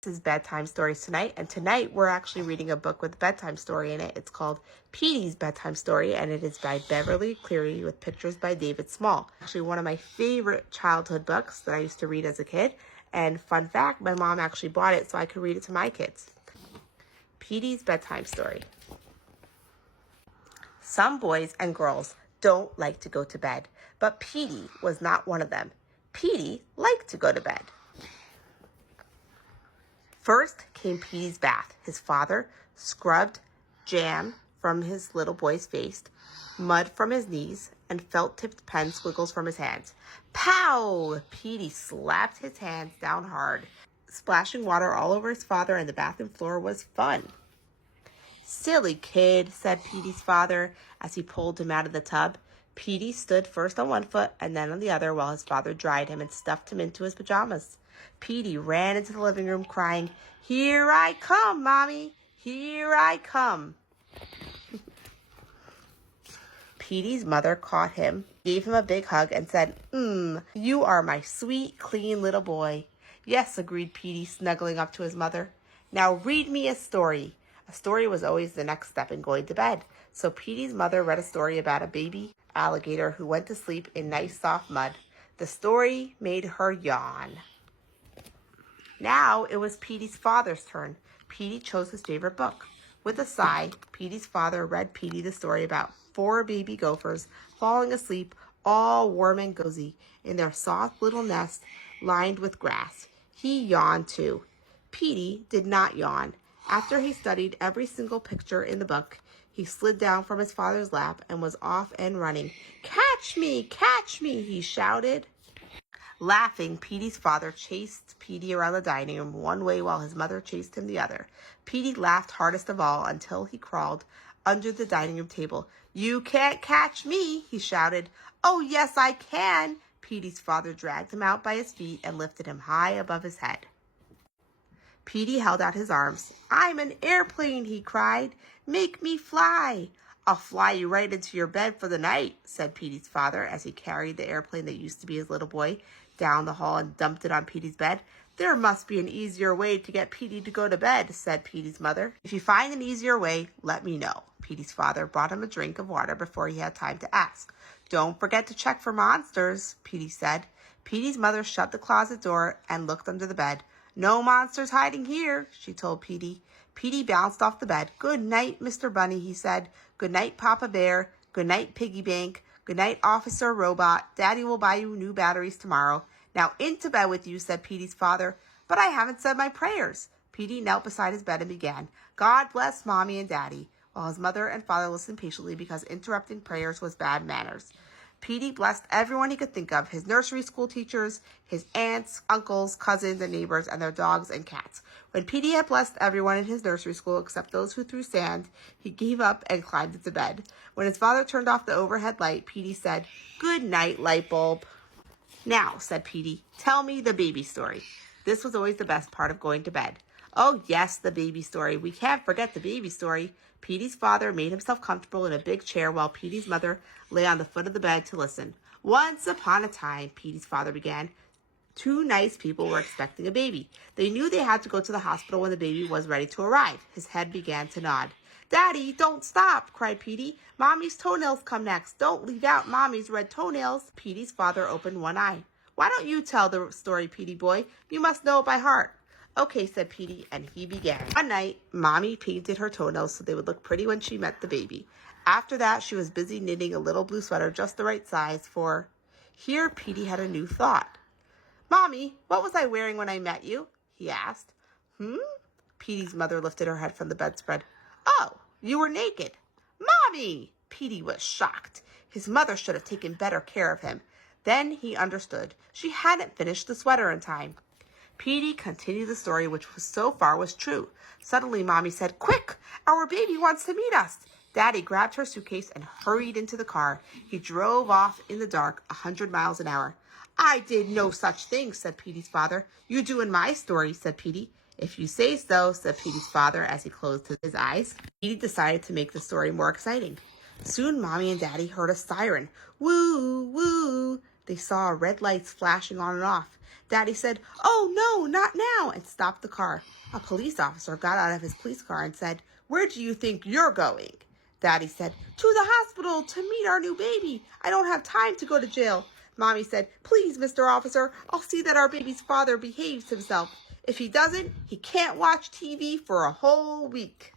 This is Bedtime Stories tonight, and tonight we're actually reading a book with a bedtime story in it. It's called Petey's Bedtime Story, and it is by Beverly, Cleary, with pictures by David Small. Actually, one of my favorite childhood books that I used to read as a kid, and fun fact, my mom actually bought it so I could read it to my kids. Petey's Bedtime Story. Some boys and girls don't like to go to bed, but Petey was not one of them. Petey liked to go to bed. First came Petey's bath. His father scrubbed jam from his little boy's face, mud from his knees, and felt-tipped pen squiggles from his hands. Pow! Petey slapped his hands down hard. Splashing water all over his father and the bathroom floor was fun. Silly kid, said Petey's father as he pulled him out of the tub. Petey stood first on one foot and then on the other while his father dried him and stuffed him into his pajamas. Petey ran into the living room crying, "Here I come, Mommy! Here I come!" Petey's mother caught him, gave him a big hug, and said, "You are my sweet, clean little boy." "Yes," agreed Petey, snuggling up to his mother. "Now read me a story." A story was always the next step in going to bed. So Petey's mother read a story about a baby alligator who went to sleep in nice soft mud. The story made her yawn. Now it was Petey's father's turn. Petey chose his favorite book. With a sigh, Petey's father read Petey the story about 4 baby gophers falling asleep, all warm and cozy, in their soft little nest lined with grass. He yawned too. Petey did not yawn. After he studied every single picture in the book, he slid down from his father's lap and was off and running. Catch me, he shouted. Laughing, Petey's father chased Petey around the dining room one way while his mother chased him the other. Petey laughed hardest of all until he crawled under the dining room table. "You can't catch me," he shouted. "Oh, yes, I can." Petey's father dragged him out by his feet and lifted him high above his head. Petey held out his arms. "I'm an airplane," he cried. "Make me fly." "I'll fly you right into your bed for the night," said Petey's father as he carried the airplane that used to be his little boy down the hall and dumped it on Petey's bed. "There must be an easier way to get Petey to go to bed," said Petey's mother. "If you find an easier way, let me know." Petey's father brought him a drink of water before he had time to ask. "Don't forget to check for monsters," Petey said. Petey's mother shut the closet door and looked under the bed. "No monsters hiding here," she told Petey. Petey bounced off the bed. "Good night, Mr. Bunny," he said. "Good night, Papa Bear. Good night, Piggy Bank. Good night, Officer Robot. Daddy will buy you new batteries tomorrow." "Now into bed with you," said Petey's father. "But I haven't said my prayers." Petey knelt beside his bed and began, "God bless Mommy and Daddy," while his mother and father listened patiently because interrupting prayers was bad manners. Petey blessed everyone he could think of, his nursery school teachers, his aunts, uncles, cousins, and neighbors, and their dogs and cats. When Petey had blessed everyone in his nursery school except those who threw sand, he gave up and climbed into bed. When his father turned off the overhead light, Petey said, "Good night, light bulb." "Now," said Petey, "tell me the baby story." This was always the best part of going to bed. "Oh, yes, the baby story. We can't forget the baby story." Petey's father made himself comfortable in a big chair while Petey's mother lay on the foot of the bed to listen. "Once upon a time," Petey's father began, "2 nice people were expecting a baby. They knew they had to go to the hospital when the baby was ready to arrive." His head began to nod. "Daddy, don't stop," cried Petey. "Mommy's toenails come next. Don't leave out Mommy's red toenails." Petey's father opened one eye. "Why don't you tell the story, Petey boy? You must know it by heart." "Okay," said Petey, and he began. One night, Mommy painted her toenails so they would look pretty when she met the baby. After that, she was busy knitting a little blue sweater just the right size for... Here, Petey had a new thought. "Mommy, what was I wearing when I met you?" he asked. Petey's mother lifted her head from the bedspread. "Oh, you were naked." "Mommy!" Petey was shocked. His mother should have taken better care of him. Then he understood. She hadn't finished the sweater in time. Petey continued the story, which so far was true. Suddenly, Mommy said, "Quick! Our baby wants to meet us." Daddy grabbed her suitcase and hurried into the car. He drove off in the dark 100 miles an hour. "I did no such thing," said Petey's father. "You do in my story," said Petey. "If you say so," said Petey's father as he closed his eyes. Petey decided to make the story more exciting. Soon, Mommy and Daddy heard a siren. Woo, woo. They saw red lights flashing on and off. Daddy said, "Oh no, not now," and stopped the car. A police officer got out of his police car and said, "Where do you think you're going?" Daddy said, "To the hospital to meet our new baby. I don't have time to go to jail." Mommy said, "Please, Mr. Officer, I'll see that our baby's father behaves himself. If he doesn't, he can't watch TV for a whole week."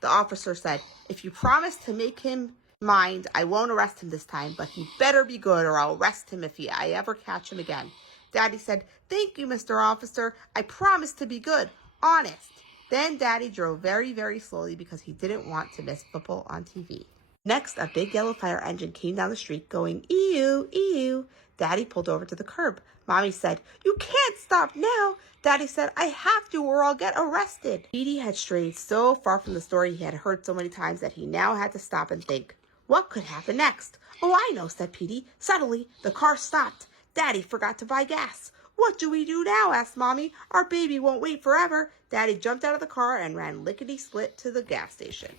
The officer said, "If you promise to make him mind, I won't arrest him this time, but he better be good or I'll arrest him if I ever catch him again." Daddy said, "Thank you, Mr. Officer. I promise to be good. Honest." Then Daddy drove very, very slowly because he didn't want to miss football on TV. Next, a big yellow fire engine came down the street going, "Ew, ew." Daddy pulled over to the curb. Mommy said, "You can't stop now." Daddy said, "I have to or I'll get arrested." Petey had strayed so far from the story he had heard so many times that he now had to stop and think. What could happen next? "Oh, I know," said Petey. Suddenly, the car stopped. Daddy forgot to buy gas. "What do we do now?" asked Mommy. "Our baby won't wait forever." Daddy jumped out of the car and ran lickety-split to the gas station.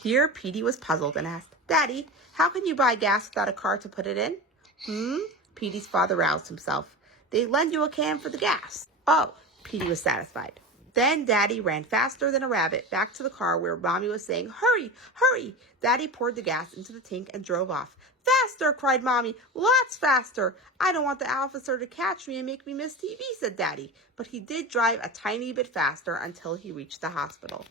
Here, Petey was puzzled and asked, "Daddy, how can you buy gas without a car to put it in?" Petey's father roused himself. "They lend you a can for the gas." "Oh," Petey was satisfied. Then Daddy ran faster than a rabbit back to the car where Mommy was saying, "Hurry, hurry." Daddy poured the gas into the tank and drove off. "Faster," cried Mommy. "Lots faster." "I don't want the officer to catch me and make me miss TV," said Daddy. But he did drive a tiny bit faster until he reached the hospital.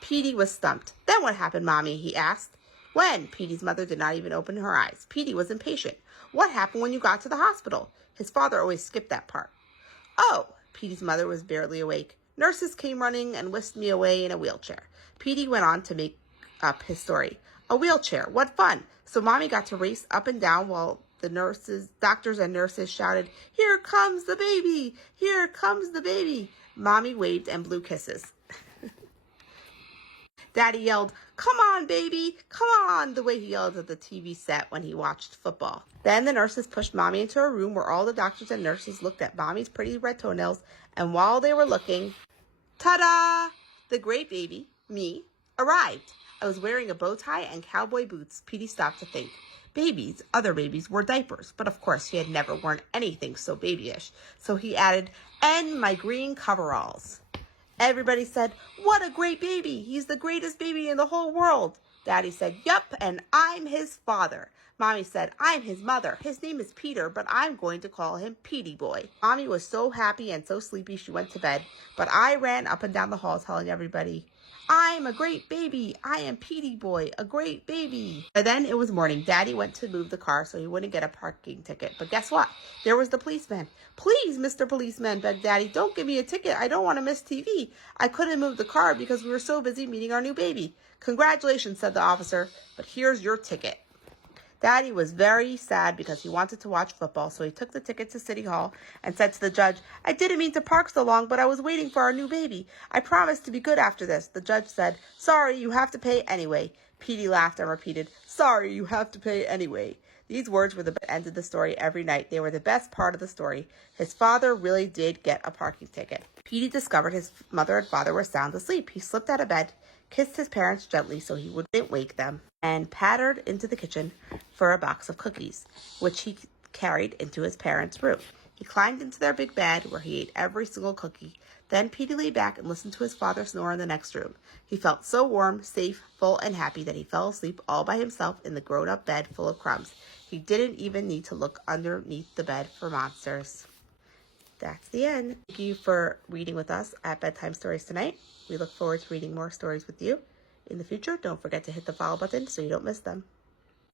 Petey was stumped. "Then what happened, Mommy?" he asked. When? Petey's mother did not even open her eyes. Petey was impatient. "What happened when you got to the hospital?" His father always skipped that part. "Oh," Petey's mother was barely awake. "Nurses came running and whisked me away in a wheelchair." Petey went on to make up his story. "A wheelchair, what fun." So Mommy got to race up and down while the doctors and nurses shouted, "Here comes the baby! Here comes the baby!" Mommy waved and blew kisses. Daddy yelled, "Come on, baby, come on," the way he yelled at the TV set when he watched football. Then the nurses pushed Mommy into a room where all the doctors and nurses looked at Mommy's pretty red toenails, and while they were looking, ta-da! The great baby, me, arrived. I was wearing a bow tie and cowboy boots. Petey stopped to think. Babies, other babies, wore diapers, but of course he had never worn anything so babyish. So he added, "and my green coveralls." Everybody said, "What a great baby. He's the greatest baby in the whole world." Daddy said, "Yup, and I'm his father." Mommy said, "I'm his mother. His name is Peter, but I'm going to call him Petey Boy." Mommy was so happy and so sleepy she went to bed, but I ran up and down the hall telling everybody, "I'm a great baby. I am Petey Boy, a great baby." And then it was morning. Daddy went to move the car so he wouldn't get a parking ticket. But guess what? There was the policeman. "Please, Mr. Policeman," begged Daddy, "don't give me a ticket. I don't want to miss TV. I couldn't move the car because we were so busy meeting our new baby." "Congratulations," said the officer, "but here's your ticket." Daddy was very sad because he wanted to watch football, so he took the ticket to City Hall and said to the judge, "I didn't mean to park so long, but I was waiting for our new baby. I promised to be good after this." The judge said, "Sorry, you have to pay anyway." Petey laughed and repeated, "Sorry, you have to pay anyway." These words were the end of the story every night. They were the best part of the story. His father really did get a parking ticket. Petey discovered his mother and father were sound asleep. He slipped out of bed, kissed his parents gently so he wouldn't wake them, and pattered into the kitchen for a box of cookies, which he carried into his parents' room. He climbed into their big bed, where he ate every single cookie. Then Petey lay back and listened to his father snore in the next room. He felt so warm, safe, full, and happy that he fell asleep all by himself in the grown-up bed full of crumbs. He didn't even need to look underneath the bed for monsters. That's the end. Thank you for reading with us at Bedtime Stories tonight. We look forward to reading more stories with you in the future. Don't forget to hit the follow button so you don't miss them.